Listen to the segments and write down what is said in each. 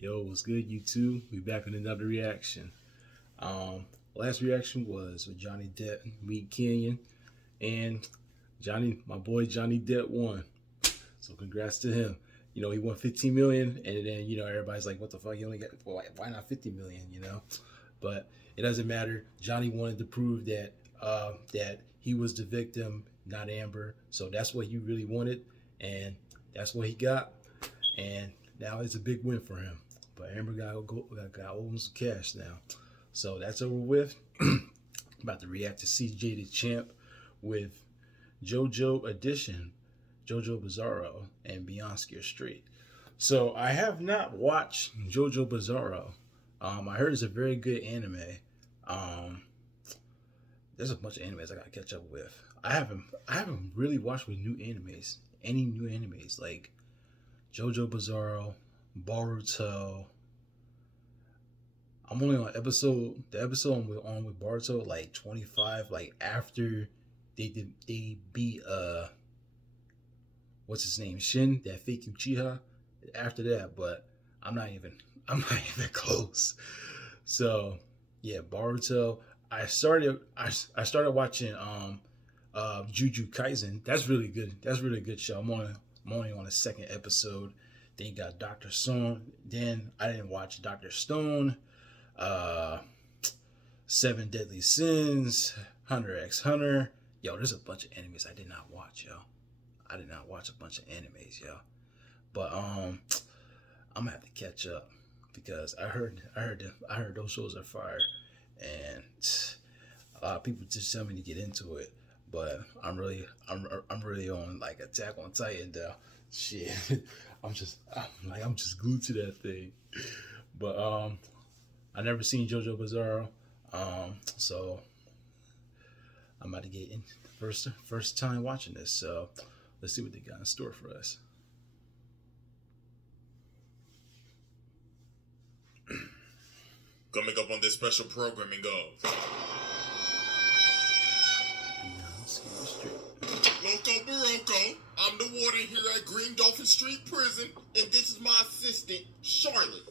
Yo, what's good, you two? We back with another reaction. Last reaction was with Johnny Depp, Meet Kenyon, and my boy Johnny Depp won. So congrats to him. He won 15 million, and then everybody's like, "What the fuck? He only got why not 50 million?" But it doesn't matter. Johnny wanted to prove that he was the victim, not Amber. So that's what he really wanted, and that's what he got. And now it's a big win for him. But Amber got almost some cash now. So that's over with. About to react to CJ the Champ with Jojo Edition, Jojo Bizarro, and Beyond Scare Straight. So I have not watched Jojo Bizarro. I heard it's a very good anime. There's a bunch of animes I gotta catch up with. I haven't really watched with new animes. Any new animes like Jojo Bizarro, Boruto. I'm only on the episode on with Boruto like 25, like after they beat what's his name, Shin, that fake Uchiha. After that, but I'm not even close. So yeah, Boruto. I started watching Jujutsu Kaisen. That's really good. That's a really good show. I'm only on the second episode. Then you got Dr. Stone. Then I didn't watch Dr. Stone. Seven Deadly Sins, Hunter x Hunter. Yo, there's a bunch of animes I did not watch, yo. I did not watch a bunch of animes, yo. But I'm gonna have to catch up because I heard those shows are fire, and a lot of people just tell me to get into it. But I'm really on like Attack on Titan though. Shit, I'm just glued to that thing. But I never seen JoJo Bizarro, so I'm about to get in first time watching this. So let's see what they got in store for us. Coming up on this special programming of Loco Barocco. I'm the warden here at Green Dolphin Street Prison, and this is my assistant, Charlotte.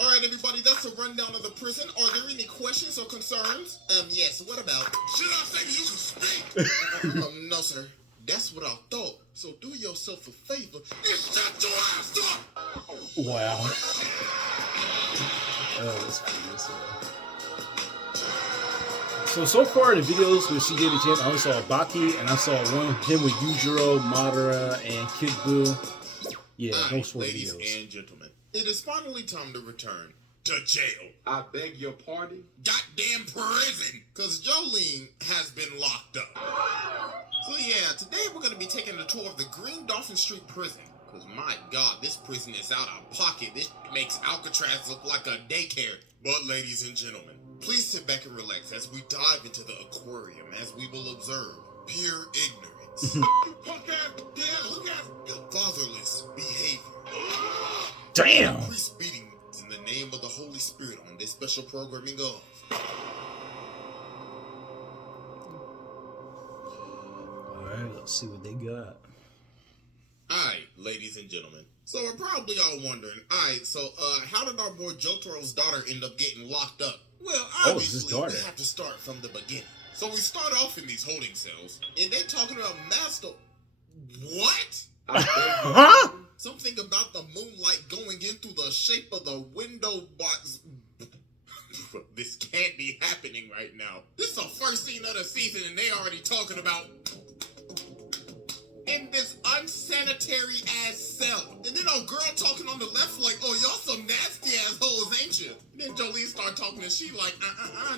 Alright, everybody, that's a rundown of the prison. Are there any questions or concerns? Yes, what about? Should I say you can speak? No, sir. That's what I thought. So do yourself a favor and shut your ass up! Wow. That's pretty good. So far the videos with CJ the Champ, I only saw Baki, and I saw him with Yujiro, Madara, and Kid Buu. Yeah, those four ladies videos. and gentlemen, it is finally time to return to jail. I beg your pardon? Goddamn prison! Cause Jolene has been locked up. So yeah, today we're gonna be taking a tour of the Green Dolphin Street Prison. Cause my god, this prison is out of pocket. This makes Alcatraz look like a daycare. But ladies and gentlemen, please sit back and relax as we dive into the aquarium as we will observe pure ignorance. Punk ass, fatherless behavior. Damn! Increased beating in the name of the Holy Spirit on this special programming of Alright, let's see what they got. Alright, ladies and gentlemen. So we're probably all wondering, alright, so how did our boy Jotaro's daughter end up getting locked up? Well, obviously we have to start from the beginning. So we start off in these holding cells, and they're talking about Master. What? Something about the moonlight going in through the shape of the window box. This can't be happening right now. This is the first scene of the season, and they already talking about in this unsanitary ass cell. And then old girl talking on the left like, oh, y'all some nasty ass hoes, ain't you? And then Jolene start talking and she like,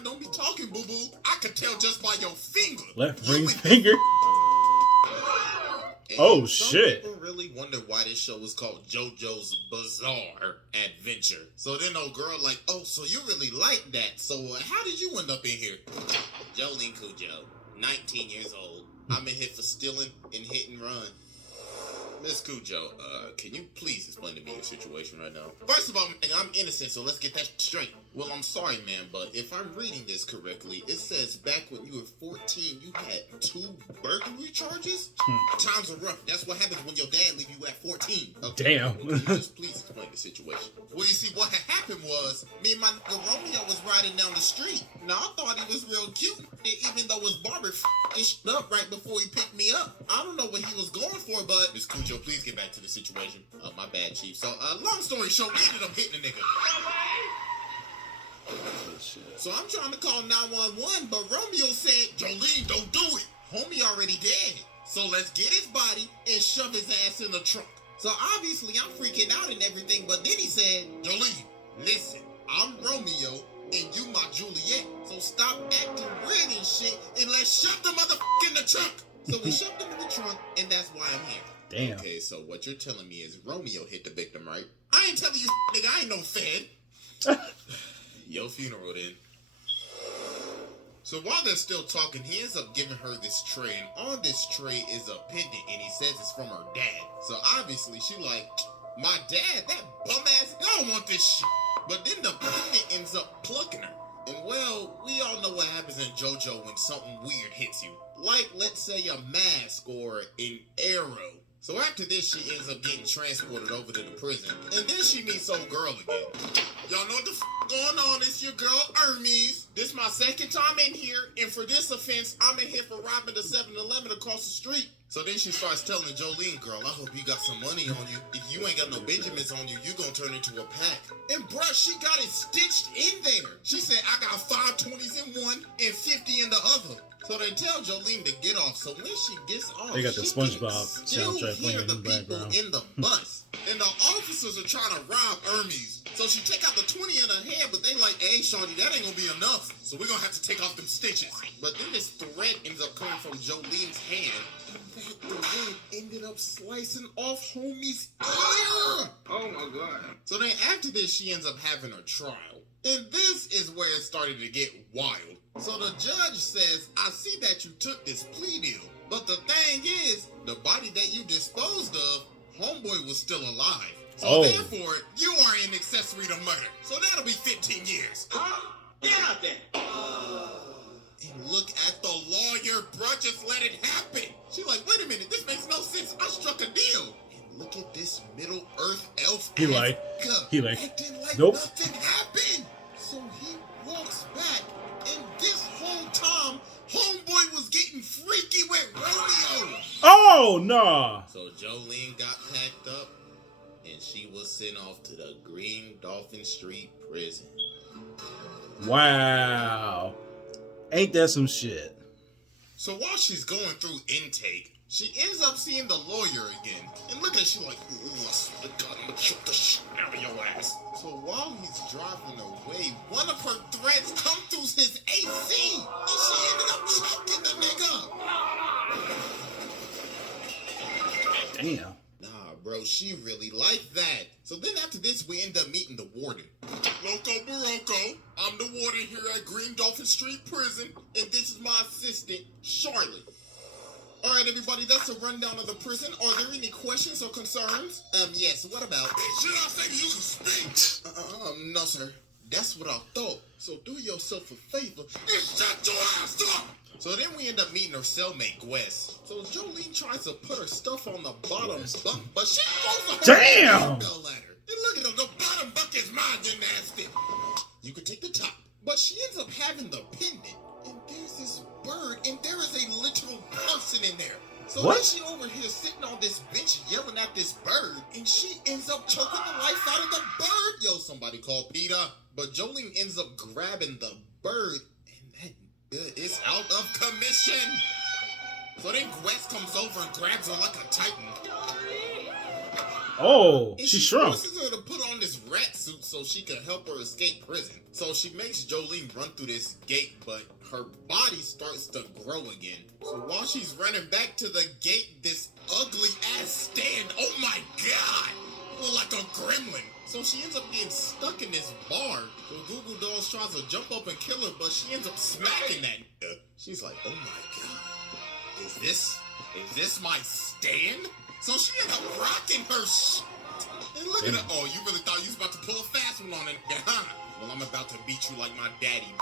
don't be talking, boo-boo. I could tell just by your finger. Left ring finger. Oh shit. People really wonder why this show is called JoJo's Bizarre Adventure. So then old girl like, oh, so you really like that. So how did you end up in here? Jolene Cujo, 19 years old. I'm in here for stealing and hit and run. Miss Cujo, can you please explain to me your situation right now? First of all, I'm innocent, so let's get that straight. Well, I'm sorry, man, but if I'm reading this correctly, it says back when you were 14, you had 2 burglary charges? Times are rough. That's what happens when your dad leave you at 14. Okay. Damn. Can you just please explain the situation? Well, you see, what had happened was, me and my nigga Romeo was riding down the street. Now, I thought he was real cute, even though his barber f***ed up right before he picked me up. I don't know what he was going for, but... Miss Cujo, please get back to the situation. My bad, Chief. So, long story short, we ended up hitting the nigga. So I'm trying to call 911, but Romeo said, Jolene, don't do it. Homie already dead. So let's get his body and shove his ass in the trunk. So obviously I'm freaking out and everything, but then he said, Jolene, listen, I'm Romeo and you my Juliet. So stop acting weird and shit and let's shove the motherfucker in the trunk. So we shoved him in the trunk and that's why I'm here. Damn. Okay, so what you're telling me is Romeo hit the victim, right? I ain't telling you, nigga, I ain't no fed. Your funeral then. So while they're still talking, he ends up giving her this tray, and on this tray is a pendant, and he says it's from her dad. So obviously she like, my dad, that bum ass, I don't want this shit. But then the pendant ends up plucking her. And well, we all know what happens in Jojo when something weird hits you. Like, let's say a mask or an arrow. So after this, she ends up getting transported over to the prison. And then she meets old girl again. Y'all know what the going on? It's your girl, Hermes. This my second time in here. And for this offense, I'm in here for robbing the 7-Eleven across the street. So then she starts telling Jolene, girl, I hope you got some money on you. If you ain't got no Benjamins on you, you gonna turn into a pack. And bruh, she got it stitched in there. She said, I got 5 20s in one and 50 in the other. So they tell Jolene to get off. So when she gets off, they got the SpongeBob soundtrack hear playing the in the people background. in the bus. And the officers are trying to rob Hermes. So she take out the 20 in her head, but they like, hey, shorty, that ain't gonna be enough. So we're gonna have to take off them stitches. But then this thread ends up coming from Jolene's hand. And that thread ended up slicing off homie's ear. Oh my God. So then after this, she ends up having her trial. And this is where it started to get wild. So the judge says, I see that you took this plea deal. But the thing is, the body that you disposed of, homeboy was still alive. So therefore, you are an accessory to murder. So that'll be 15 years. Huh? Get out there. And look at the lawyer, bruh, just let it happen. She like, wait a minute, this makes no sense. I struck a deal. And look at this Middle Earth elf. He like, acting like nope. Nothing happened. So he walks back, and this whole time, homeboy was getting freaky with Romeo. Oh, nah. So Jolene got packed up, and she was sent off to the Green Dolphin Street prison. Wow. Ain't that some shit? So while she's going through intake, she ends up seeing the lawyer again. And look at her, she like, ooh, I swear to God, I'm gonna choke the shit out of your ass. So while he's driving away, one of her threads come through his AC. And she ended up choking the nigga. Damn. Nah, bro, she really liked that. So then after this, we end up meeting the warden. Loco Barocco, I'm the warden here at Green Dolphin Street Prison, and this is my assistant, Charlotte. All right, everybody, that's a rundown of the prison. Are there any questions or concerns? Yes, what about? Should I say you can speak? No, sir. That's what I thought. So do yourself a favor and shut your ass up. So then we end up meeting her cellmate, Gwess. So Jolene tries to put her stuff on the bottom bunk, but she throws a damn bell at her. And look at her, the bottom bunk is mine, you nasty. You can take the top. But she ends up having the pendant. And there's this bird, and there is a literal person in there. So then she over here sitting on this bench yelling at this bird, and she ends up choking the life out of the bird. Yo, somebody call Peter. But Jolene ends up grabbing the bird, and that is out of commission. So then Gwess comes over and grabs her like a titan. Oh, and she shrunk. shrunk. She forces her to put on this rat suit so she can help her escape prison. So she makes Jolene run through this gate, but her body starts to grow again. So while she's running back to the gate, this ugly ass stand, oh my God, look like a gremlin. So she ends up getting stuck in this bar. So Google Dolls tries to jump up and kill her, but she ends up smacking that nigga. She's like, oh my God, is this my stand? So she ends up rocking her shit. And look at her. Oh, you really thought you was about to pull a fast one on it? Huh? Well, I'm about about to beat you like my daddy.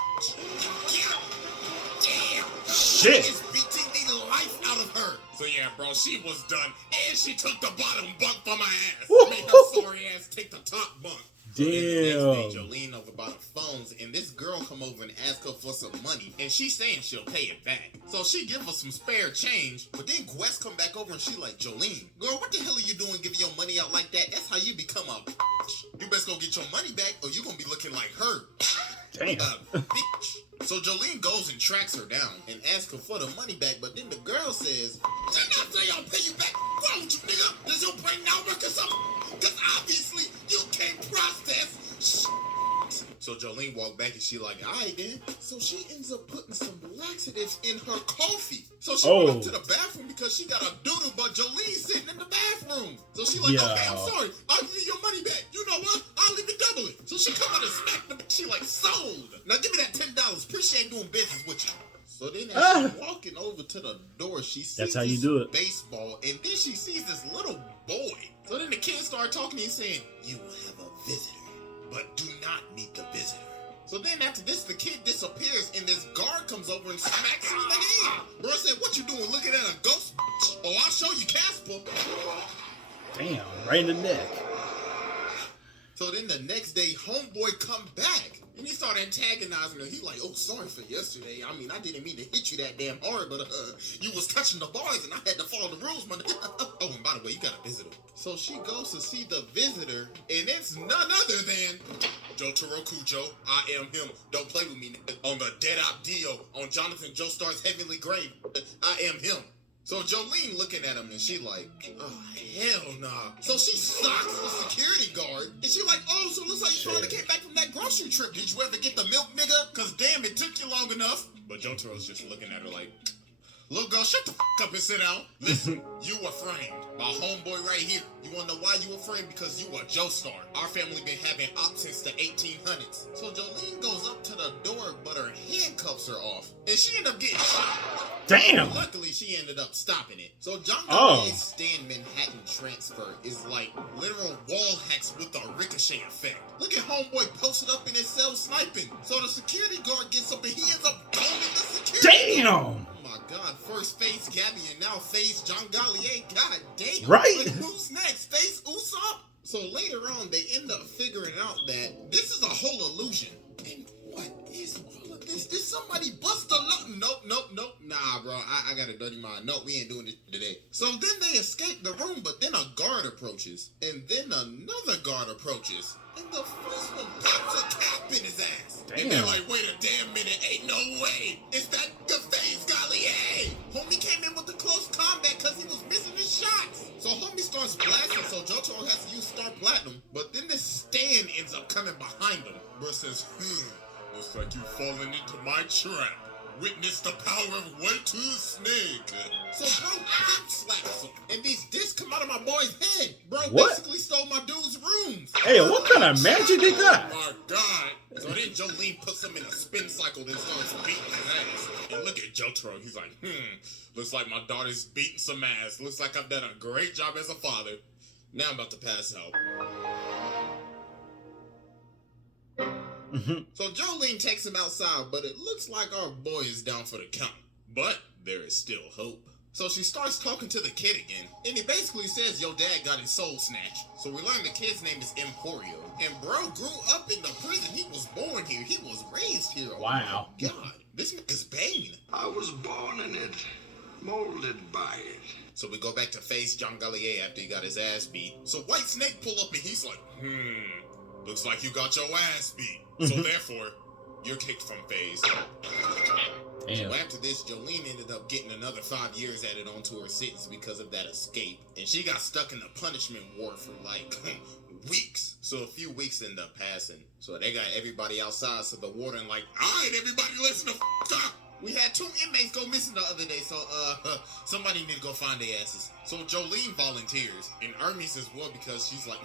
Damn! Shit! He is beating the life out of her. So yeah, bro, she was done. And she took the bottom bunk for my ass. Made her sorry ass take the top bunk. Damn. The next day, Jolene over by the phones, and this girl come over and ask her for some money, and she's saying she'll pay it back. So she give us some spare change, but then Gwes come back over and she like, Jolene, girl, what the hell are you doing giving your money out like that? That's how you become a bitch. You best go get your money back, or you gonna be looking like her. Damn. Bitch. So Jolene goes and tracks her down and asks her for the money back, but then the girl says, didn't I say I'll pay you back? Why don't you, nigga? Does your brain now work or something? Because obviously you can't process shit. So Jolene walked back and she like, alright then. So she ends up putting some laxatives in her coffee. So she went up to the bathroom because she got a doodle, but Jolene's sitting in the bathroom. So she like, okay, I'm sorry. I'll give you your money back. You know what? I'll even double it. So she come out and smack the bitch. She like, sold. Now give me that $10. Appreciate doing business with you. So then as she's walking over to the door, she sees That's how you do it. Baseball, and then she sees this little boy. So then the kid started talking to him saying, you will have a visitor, but do not meet the visitor. So then after this, the kid disappears, and this guard comes over and smacks him in the head. Bro said, what you doing looking at a ghost? Oh, I'll show you, Casper. Damn, right in the neck. So then the next day, homeboy come back. And he started antagonizing her. He like, oh, sorry for yesterday. I mean, I didn't mean to hit you that damn hard, but you was touching the bars and I had to follow the rules, man. Oh, and by the way, you got a visitor. So she goes to see the visitor, and it's none other than Jotaro Kujo. I am him. Don't play with me on the Dead Op Dio on Jonathan Joestar's Heavenly Grave. I am him. So Jolene looking at him and she like, oh, hell nah. So she socks the security guard and she like, oh, so it looks like you finally came back from that grocery trip. Did you ever get the milk, nigga? Cause damn, it took you long enough. But Jotaro's just looking at her like, look, girl, shut the f*** up and sit down. Listen, you were framed. My homeboy right here. You wanna know why you were framed? Because you were Joestar. Our family been having ops since the 1800s. So Jolene goes up to the door, but her handcuffs are off. And she ended up getting shot. Damn. But luckily, she ended up stopping it. So John Gallia's Stan Manhattan transfer is like literal wall hacks with a ricochet effect. Look at homeboy posted up in his cell sniping. So the security guard gets up and he ends up doming the security guard. Damn. God, first face Gabby and now face John Gallier. God damn. Right? Like, who's next? Face Usopp? So later on, they end up figuring out that this is a whole illusion. And what is all of this? Did somebody bust a lock? Nope. Nah, bro. I got a dirty mind. No, we ain't doing it today. So then they escape the room, but then a guard approaches. And then another guard approaches. And the first one pops a cap in his ass. Damn. And they're like, wait a damn minute. Ain't no way. Is that the face Gallier? Homie came in with the close combat because he was missing his shots. So homie starts blasting, so Jotaro has to use Star Platinum. But then this Stan ends up coming behind him. Bro says, looks like you've fallen into my trap. Witness the power of White Tooth Snake. So bro pimp slaps him, and these discs come out of my boy's head. Bro basically stole my dude's rooms. Hey, what kind of magic they got? Oh my God. So then Jolene puts him in a spin cycle, then starts beating his ass. And look at Jotaro. He's like, looks like my daughter's beating some ass. Looks like I've done a great job as a father. Now I'm about to pass out. So Jolene takes him outside, but it looks like our boy is down for the count. But there is still hope. So she starts talking to the kid again, and he basically says, yo, dad got his soul snatched. So we learn the kid's name is Emporio. And bro grew up in the prison. He was born here. He was raised here. Wow. Oh God, this nigga's Bane. I was born in it, molded by it. So we go back to face John Gallier after he got his ass beat. So White Snake pull up and he's like, looks like you got your ass beat. So therefore, you're kicked from phase. Damn. So after this, Jolene ended up getting another 5 years added onto her sentence because of that escape. And she got stuck in the punishment ward for like weeks. So a few weeks ended up passing. So they got everybody outside. So the warden like, all right, everybody listen to up. We had 2 inmates go missing the other day, so somebody need to go find their asses. So Jolene volunteers, and Hermes as well because she's like,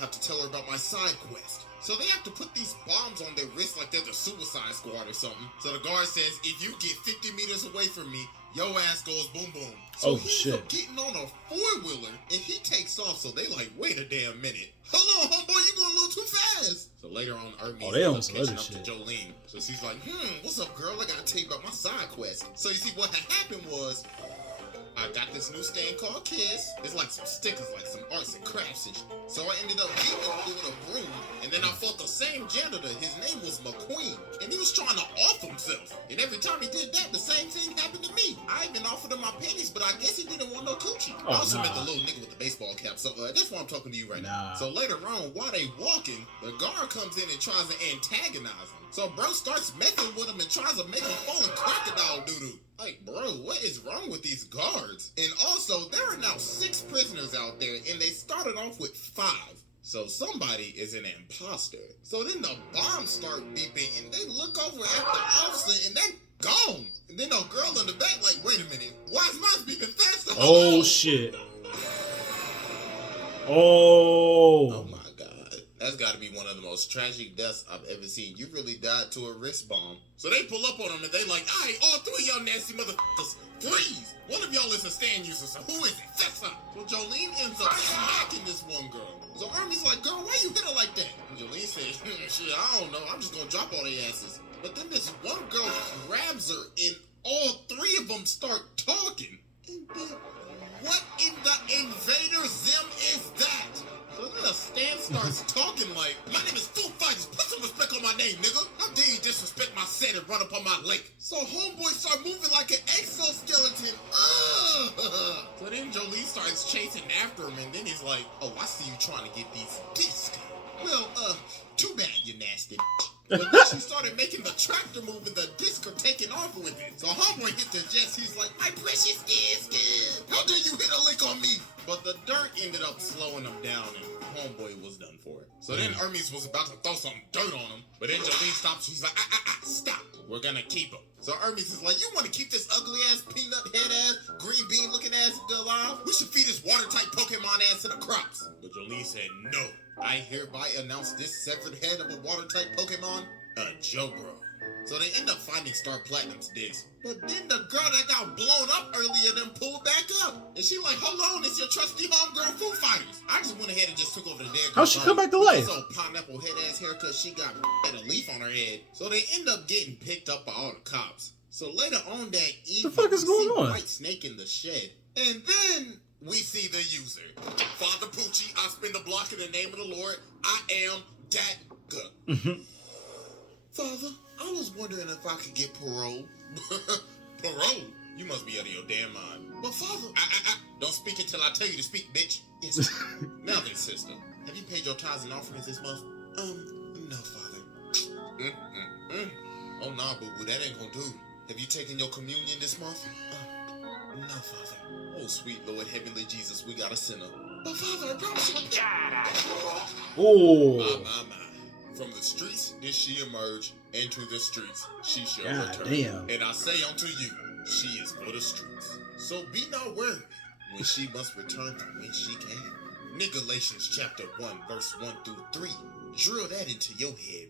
have to tell her about my side quest. So they have to put these bombs on their wrists like they're the Suicide Squad or something. So the guard says, if you get 50 meters away from me, your ass goes boom boom. So he's getting on a 4-wheeler and he takes off. So they like, wait a damn minute. Hold on, homeboy, you going a little too fast. So later on, Hermes they on ends some up catching other up shit. to Jolene. So she's like, what's up, girl? I gotta tell you about my side quest. So you see, what had happened was, I got this new stand called Kiss. It's like some stickers, like some arts and crafts and shit. So I ended up beating him with a broom, and then I fought the same janitor. His name was McQueen, and he was trying to off himself. And every time he did that, the same thing happened to me. I even offered him my pennies, but I guess he didn't want no coochie. I also met the little nigga with the baseball cap, so that's why I'm talking to you right now. So later on, while they walking, the guard comes in and tries to antagonize him. So bro starts messing with him and tries to make him fall in crocodile doo-doo. Like, bro, what is wrong with these guards? And also, there are now 6 prisoners out there, and they started off with 5. So somebody is an imposter. So then the bombs start beeping, and they look over at the officer, and they're gone. And then the girl in the back, like, wait a minute, why is mine beeping faster? Oh, shit. Oh my God. That's got to be one of the most tragic deaths I've ever seen. You really died to a wrist bomb. So they pull up on him and they like, all right, all 3 of y'all nasty motherfuckers, freeze. One of y'all is a stand user, so who is it? Say something. So Jolene ends up smacking this one girl. So Army's like, girl, why you hit her like that? And Jolene says, shit, I don't know. I'm just going to drop all their asses. But then this one girl grabs her and all 3 of them start talking. And then what in the invader zim is that? So then a Stan starts talking like, my name is Foo Fighters, put some respect on my name, nigga. How dare you disrespect my set and run up on my lake? So homeboy start moving like an exoskeleton. So then Jolie starts chasing after him, and then he's like, oh, I see you trying to get these discs. Well, too bad, you nasty. But then she started making the tractor move and the disc are taking off with it. So homeboy hit the jets. He's like, my precious disc. How dare you hit a lick on me? But the dirt ended up slowing him down and homeboy was done for it. So then Hermes was about to throw some dirt on him. But then Jolene stops. She's like, stop. We're going to keep him. So Hermes is like, you want to keep this ugly ass, peanut head ass, green bean looking ass alive? We should feed this water type Pokemon ass to the crops. But Jolene said, no. I hereby announce this severed head of a water type Pokemon, a Jojo. So they end up finding Star Platinum's disc. But then the girl that got blown up earlier then pulled back up. And she like, hold on, it's your trusty homegirl Foo Fighters. I just went ahead and just took over the dead. How'd she come back to life? So pineapple head ass haircut, she got had a leaf on her head. So they end up getting picked up by all the cops. So later on that evening, the fuck is going on? White Snake in the shed. And then we see the user. Father Poochie, I spin the block in the name of the Lord. I am that good. Father, I was wondering if I could get parole. Parole? You must be out of your damn mind. But Father, don't speak until I tell you to speak, bitch. Yes. Now then, sister, have you paid your tithes and offerings this month? No, Father. Oh, nah, boo-boo, that ain't gonna do. Have you taken your communion this month? No, Father. Oh, sweet Lord, Heavenly Jesus, we got a sinner. But Father, I promise you. Oh. My. From the streets did she emerge, into the streets she shall return. Damn. And I say unto you, she is for the streets. So be not worried when she must return from whence she came. Galatians chapter 1, verse 1 through 3. Drill that into your head.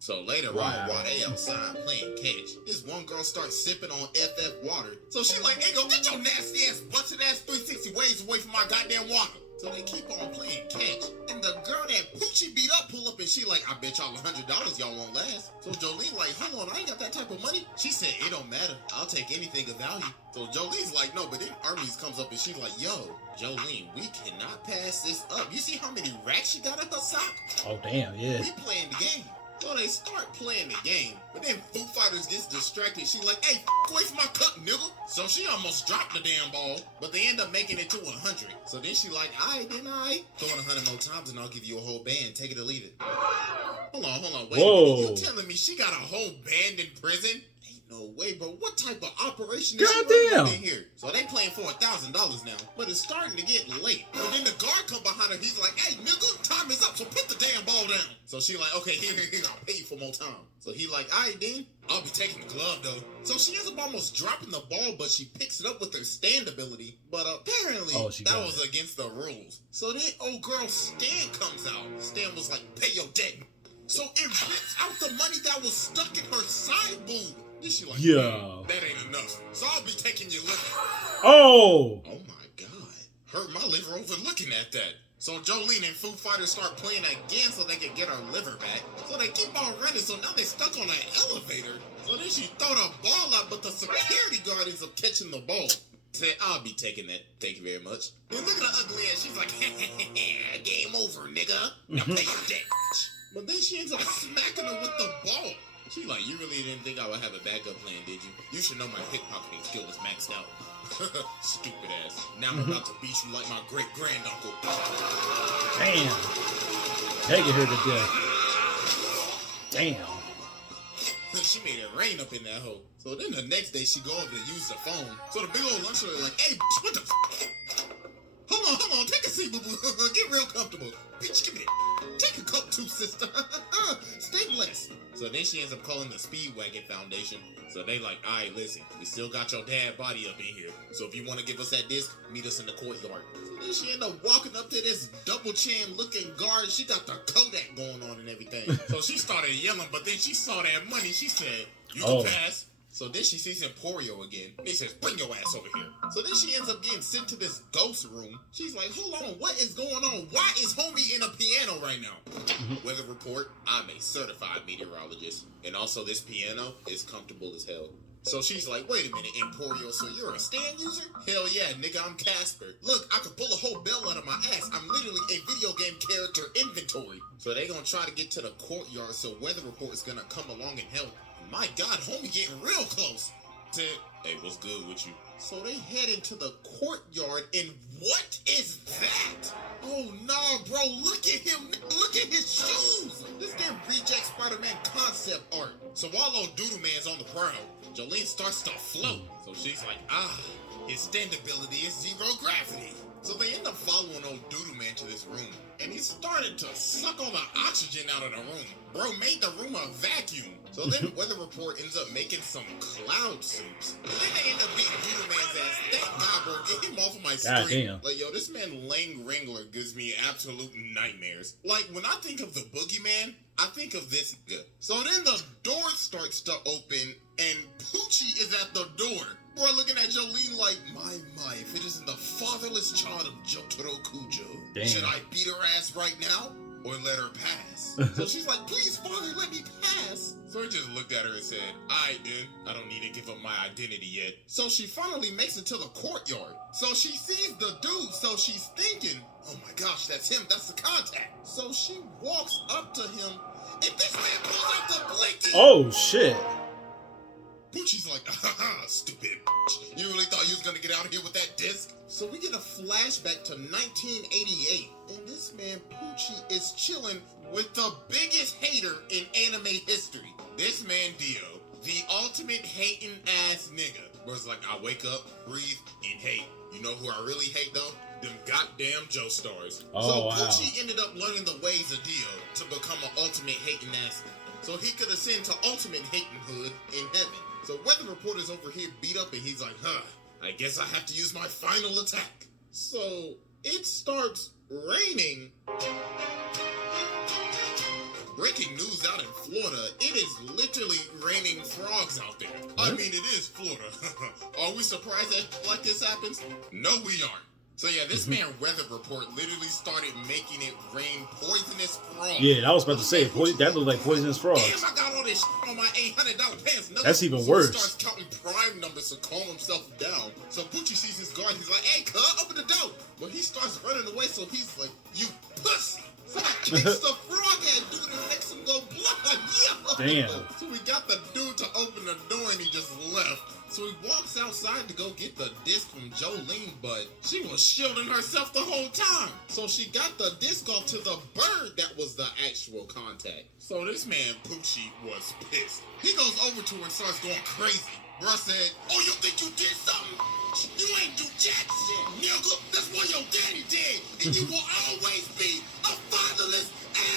So later on, while they outside playing catch, this one girl starts sipping on FF water. So she like, hey, go get your nasty ass, busted ass 360 ways away from my goddamn water. So they keep on playing catch. And the girl that Poochie beat up pull up and she like, I bet y'all $100 y'all won't last. So Jolene like, hold on, I ain't got that type of money. She said, it don't matter. I'll take anything of value. So Jolene's like, no, but then Hermes comes up and she's like, yo, Jolene, we cannot pass this up. You see how many racks she got in her sock? Oh, damn, yeah. We playing the game. So they start playing the game, but then Foo Fighters gets distracted. She like, hey, away from my cup, nigga. So she almost dropped the damn ball, but they end up making it to 100. So then she like, alright, then alright. Throw it 100 more times and I'll give you a whole band. Take it or leave it. Hold on, wait. You telling me she got a whole band in prison? No way, bro. What type of operation is she running in here? So they playing for $1,000 now, but it's starting to get late. But then the guard come behind her. He's like, hey, nigga, time is up, so put the damn ball down. So she like, okay, here, I'll pay you for more time. So he like, all right, then. I'll be taking the glove, though. So she ends up almost dropping the ball, but she picks it up with her stand ability. But apparently, that was against the rules. So then old girl Stan comes out. Stan was like, pay your debt. So it rips out the money that was stuck in her side boob. She like, yeah, that ain't enough. So I'll be taking your liver. Oh my God. Hurt my liver over looking at that. So Jolene and Foo Fighters start playing again so they can get her liver back. So they keep on running, so now they're stuck on an elevator. So then she throw the ball out, but the security guard ends up catching the ball. Said, I'll be taking that. Thank you very much. And look at her ugly ass. She's like, game over, nigga. Now pay your debt. But then she ends up smacking her with the ball. She's like, you really didn't think I would have a backup plan, did you? You should know my pickpocketing skill is maxed out. Stupid ass. Now I'm about to beat you like my great-granduncle. Damn. Taking her to death. Damn. She made it rain up in that hole. So then the next day she go over to use the phone. So the big old lunch lady like, hey, what the Hold on, take a seat, boo-boo. Get real comfortable. Bitch, give me that. Take a cup too, sister. Stay blessed. So then she ends up calling the Speedwagon Foundation. So they like, all right, listen, we still got your dad body up in here. So if you want to give us that disc, meet us in the courtyard. So then she end up walking up to this double chin looking guard. She got the Kodak going on and everything. So she started yelling, but then she saw that money. She said, you can pass. So then she sees Emporio again. He says, bring your ass over here. So then she ends up getting sent to this ghost room. She's like, hold on, what is going on? Why is homie in a piano right now? Weather report, I'm a certified meteorologist. And also this piano is comfortable as hell. So she's like, wait a minute, Emporio, so you're a stand user? Hell yeah, nigga, I'm Casper. Look, I could pull a whole bell out of my ass. I'm literally a video game character inventory. So they gonna try to get to the courtyard, so weather report is gonna come along and help. My God, homie getting real close. Said, hey, what's good with you? So they head into the courtyard, and what is that? Oh, no, bro, look at him. Look at his shoes. This damn reject Spider-Man concept art. So while old Doodle Man's on the prowl, Jolene starts to float. So she's like, his standability is zero gravity. So they end up following old Doodle Man to this room, and he started to suck all the oxygen out of the room. Bro made the room a vacuum. So then Weather Report ends up making some cloud suits. And then they end up beating Doodle Man's ass. Thank God, bro. Get him off of my screen. Damn. Like, yo, this man Lang Wrangler gives me absolute nightmares. Like, when I think of the Boogeyman, I think of this nigga. So then the door starts to open, and Poochie is at the door. We're looking at Jolene like, my, if it isn't the fatherless child of Jotaro Kujo, should I beat her ass right now or let her pass? So she's like, please, father, let me pass. So he just looked at her and said, all right, then, I don't need to give up my identity yet. So she finally makes it to the courtyard. So she sees the dude, so she's thinking, oh my gosh, that's him, that's the contact. So she walks up to him, and this man pulls out the blinky. Oh, shit. Poochie's like, stupid bitch. You really thought you was gonna get out of here with that disc? So we get a flashback to 1988, and this man Poochie is chilling with the biggest hater in anime history. This man Dio, the ultimate hating ass nigga. Where it's like, I wake up, breathe, and hate. You know who I really hate though? Them goddamn Joestars. So Poochie ended up learning the ways of Dio to become an ultimate hating ass, so he could ascend to ultimate hating hood in heaven. So Weather Report is over here beat up, and he's like, I guess I have to use my final attack. So it starts raining. Breaking news out in Florida, it is literally raining frogs out there. I mean, it is Florida. Are we surprised that like this happens? No, we aren't. So yeah, this man Weather Report literally started making it rain poisonous frogs. Yeah, I was about to say, that looked like poisonous frogs. Damn, I got all this shit on my $800 pants. That's even worse. He starts counting prime numbers to calm himself down. So Poochie sees his guard. He's like, hey, cuz, open the door. But he starts running away, so he's like, you pussy. So he kicks the frog head dude and makes him go blood. Yeah. Damn. So we got the dude to open the door, and he just left. So he walks outside to go get the disc from Jolene, but she was shielding herself the whole time. So she got the disc off to the bird that was the actual contact. So this man, Poochie, was pissed. He goes over to her and starts going crazy. Bruh said, oh, you think you did something? You ain't do jack shit, nigga. That's what your daddy did. And you will always be a fatherless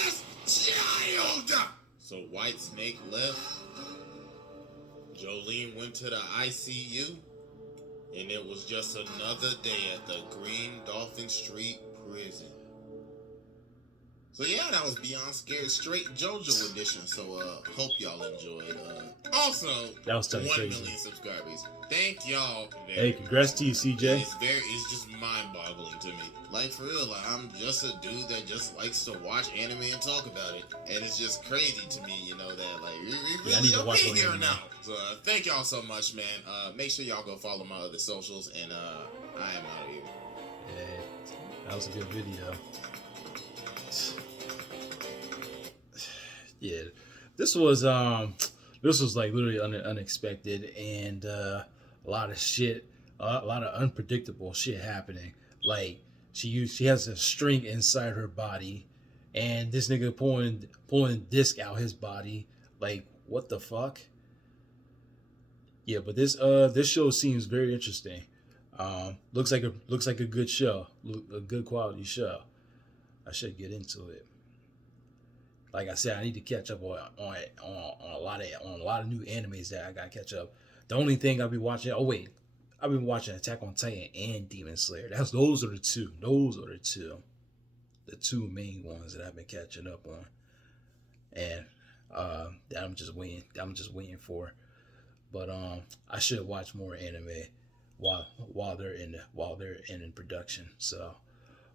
ass child. So White Snake left. Jolene went to the ICU, and it was just another day at the Green Dolphin Street prison. So yeah, that was Beyond Scared Straight JoJo edition. So hope y'all enjoyed. Also, that was 1 million subscribers. Thank y'all. Hey, congrats to you, CJ. It's just mind-boggling to me. Like for real, like I'm just a dude that just likes to watch anime and talk about it, and it's just crazy to me, you know, that like we really up in here now. So thank y'all so much, man. Make sure y'all go follow my other socials, and I am out of here. Yeah, that was a good video. Yeah, this was like literally unexpected, and a lot of shit, a lot of unpredictable shit happening. Like she has a string inside her body, and this nigga pulling disc out his body. Like, what the fuck? Yeah, but this show seems very interesting. Looks like a good show, a good quality show. I should get into it. Like I said, I need to catch up on a lot of new animes that I got to catch up. The only thing I've been watching, I've been watching Attack on Titan and Demon Slayer. Those are the two. The two main ones that I've been catching up on, and that I'm just waiting for. But I should watch more anime while they're in production. So.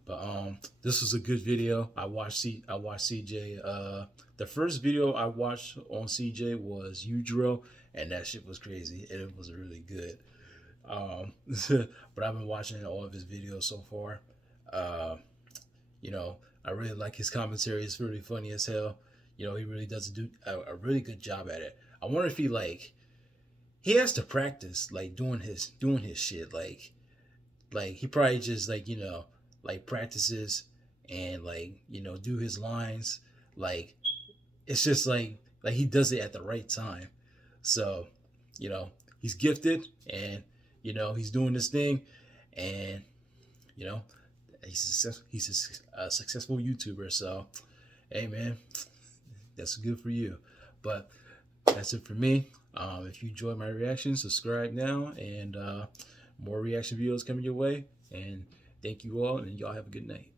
But this was a good video. I watched CJ. The first video I watched on CJ was Yu-Gi-Oh, and that shit was crazy. And it was really good. But I've been watching all of his videos so far. You know, I really like his commentary. It's really funny as hell. You know, he really does do a really good job at it. I wonder if he has to practice like doing his shit. Like he probably just like practices and do his lines. Like it's just like he does it at the right time. So he's gifted, and he's doing this thing, and he's a successful YouTuber. So hey man, that's good for you. But that's it for me. If you enjoyed my reaction, subscribe now, and more reaction videos coming your way. And thank you all, and y'all have a good night.